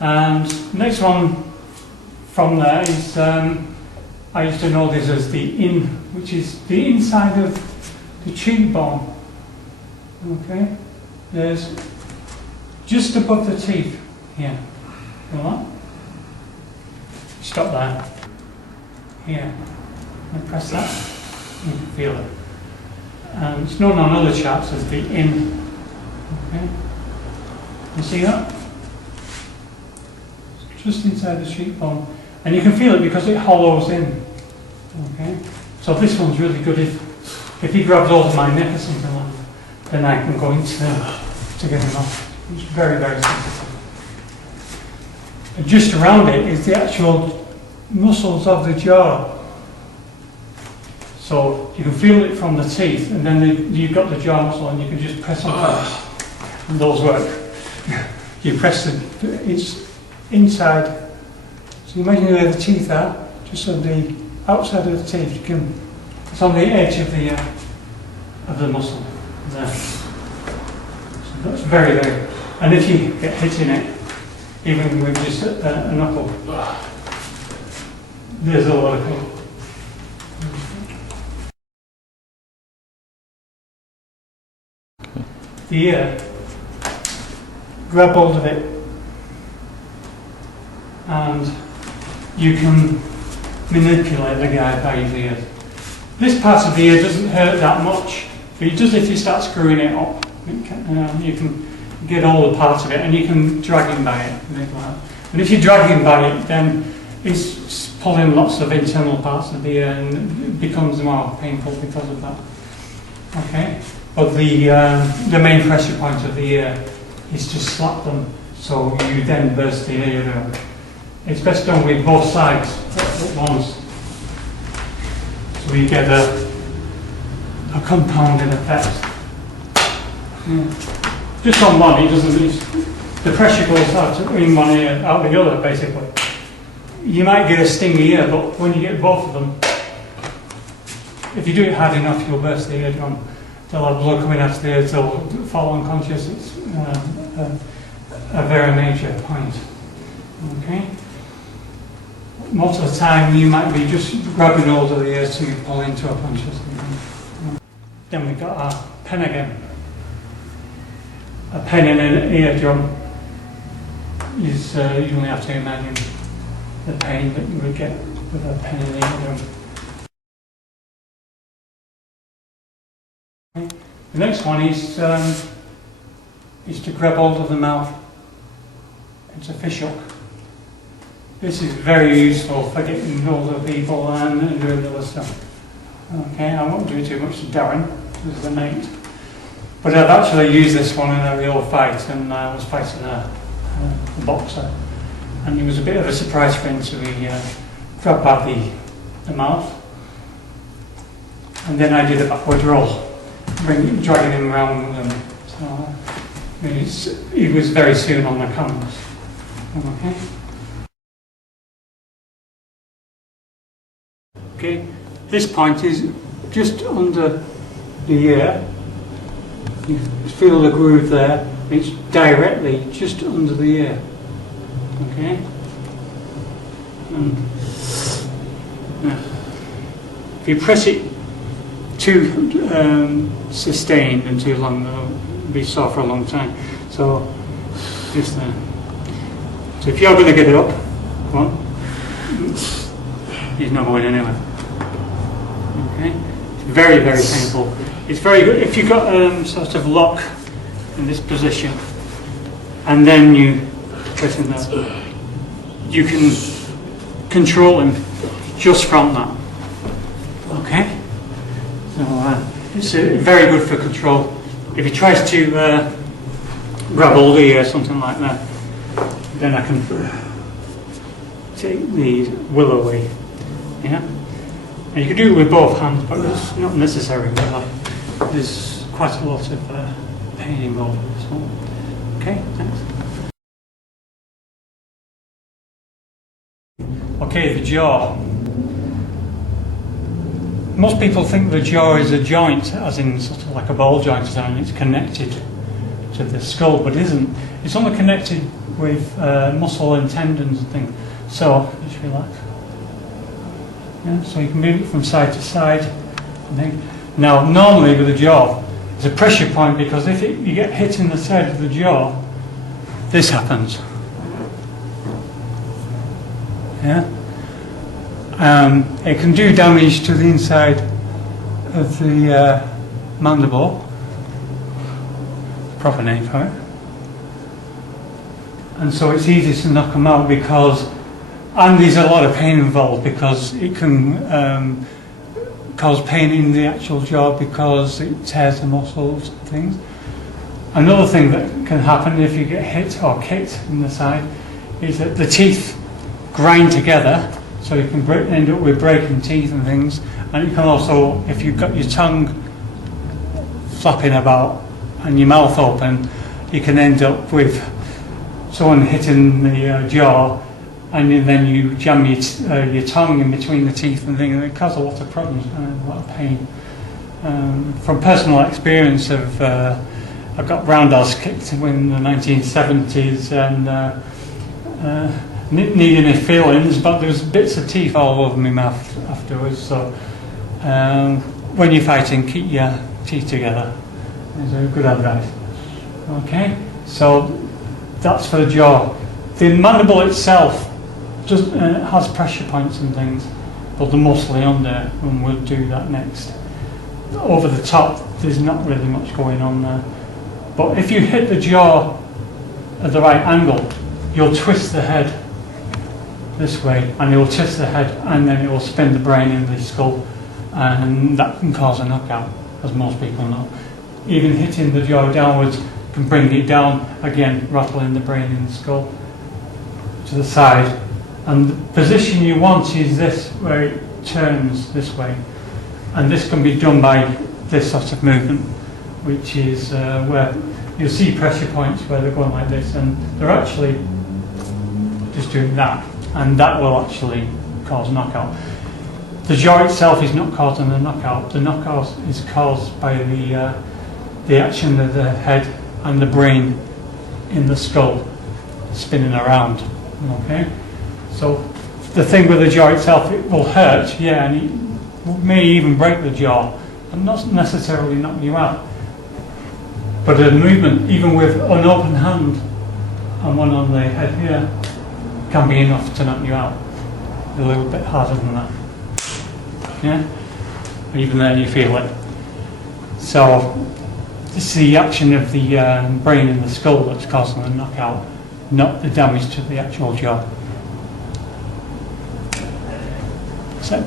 And next one from there is, I used to know this as the which is the inside of the cheekbone. Okay, there's just above the teeth here. Hold on. Stop there. Here. And press that. You can feel it. It's known on other charts as the Okay. You see that? It's just inside the cheekbone. And you can feel it because it hollows in. Okay. So this one's really good if he grabs hold of my neck or something like that, then I can go into to get him off. It's very, very sensitive. And just around it is the actual muscles of the jaw. So you can feel it from the teeth, and then you've got the jaw muscle, and you can just press on that. And those work. You press it's inside. So imagine where the teeth are, just on the outside of the teeth. It's on the edge of the muscle there. So that's very, very. And if you get hit in it, even with just a knuckle, there's a lot of pain. The ear, grab hold of it, and you can manipulate the guy by his ears. This part of the ear doesn't hurt that much, but it does if you start screwing it up. You can get all the parts of it, and you can drag him by it. And if you drag him by it, then it's pulling lots of internal parts of the ear, and it becomes more painful because of that. Okay, but the main pressure point of the ear is to slap them, so you then burst the ear out. It's best done with both sides at once, so you get a compounding effect. Yeah. Just on one, it doesn't. The pressure goes out in one ear, out the other, basically. You might get a stingy ear, but when you get both of them, if you do it hard enough, you'll burst the eardrum. They'll have blood coming out of the ear, they'll fall unconscious. It's a very major point. Okay. Most of the time, you might be just grabbing hold of the ear to pull into a conscious. Then we've got our pen again. A pen in an eardrum is, you only have to imagine the pain that you would get with a pen in the eardrum. Okay. The next one is to grab hold of the mouth. It's a fish hook. This is very useful for getting hold of people and doing other stuff. Okay, I won't do too much to Darren, who's the mate. But I've actually used this one in a real fight, and I was fighting a boxer. And it was a bit of a surprise for him to be grabbed by the mouth. And then I did a backward roll, dragging him around with them. So he was very soon on the canvas. Okay. Okay, this point is just under the ear. You feel the groove there. It's directly just under the ear. Okay. And if you press it too sustained and too long, it'll be sore for a long time. So just there. So if you're going to get it up, come on. He's not going anywhere. Okay. It's very, very painful. It's very good if you've got sort of lock in this position, and then you press in there. You can control him just from that. Okay. So it's very good for control. If he tries to grab hold of you or something like that, then I can take the will away. Yeah. And you can do it with both hands, but it's not necessary. There's quite a lot of pain involved with this one. Okay, thanks. Okay, the jaw. Most people think the jaw is a joint, as in sort of like a ball joint, and it's connected to the skull, but it isn't. It's only connected with muscle and tendons and things. So just relax. Yeah, so you can move it from side to side. Now, normally with the jaw, there's a pressure point because if you get hit in the side of the jaw, this happens. Yeah. It can do damage to the inside of the mandible. Proper name for it. And so it's easy to knock them out because, and there's a lot of pain involved because it can cause pain in the actual jaw because it tears the muscles and things. Another thing that can happen if you get hit or kicked in the side is that the teeth grind together, so you can end up with breaking teeth and things. And you can also, if you've got your tongue flapping about and your mouth open, you can end up with someone hitting the jaw, and then you jam your tongue in between the teeth and things, and it causes a lot of problems and a lot of pain. From personal experience of I got roundhouse kicked in the 1970s and didn't need any feelings, but there was bits of teeth all over my mouth afterwards. So when you're fighting, keep your teeth together. Is a good advice. Okay, so that's for the jaw. The mandible itself just has pressure points and things, but the muscle under, and we'll do that next. Over the top, there's not really much going on there. But if you hit the jaw at the right angle, you'll twist the head this way, and you'll twist the head, and then it will spin the brain in the skull, and that can cause a knockout, as most people know. Even hitting the jaw downwards can bring it down, again, rattling the brain in the skull to the side. And the position you want is this, where it turns this way. And this can be done by this sort of movement, which is where you'll see pressure points where they're going like this, and they're actually just doing that, and that will actually cause knockout. The jaw itself is not causing the knockout. The knockout is caused by the action of the head and the brain in the skull spinning around. Okay, so the thing with the jaw itself, it will hurt, yeah, and it may even break the jaw, and not necessarily knock you out. But a movement, even with an open hand and one on the head here, can be enough to knock you out. A little bit harder than that. Yeah, even then you feel it. So it's the action of the brain in the skull that's causing the knockout, not the damage to the actual jaw. So.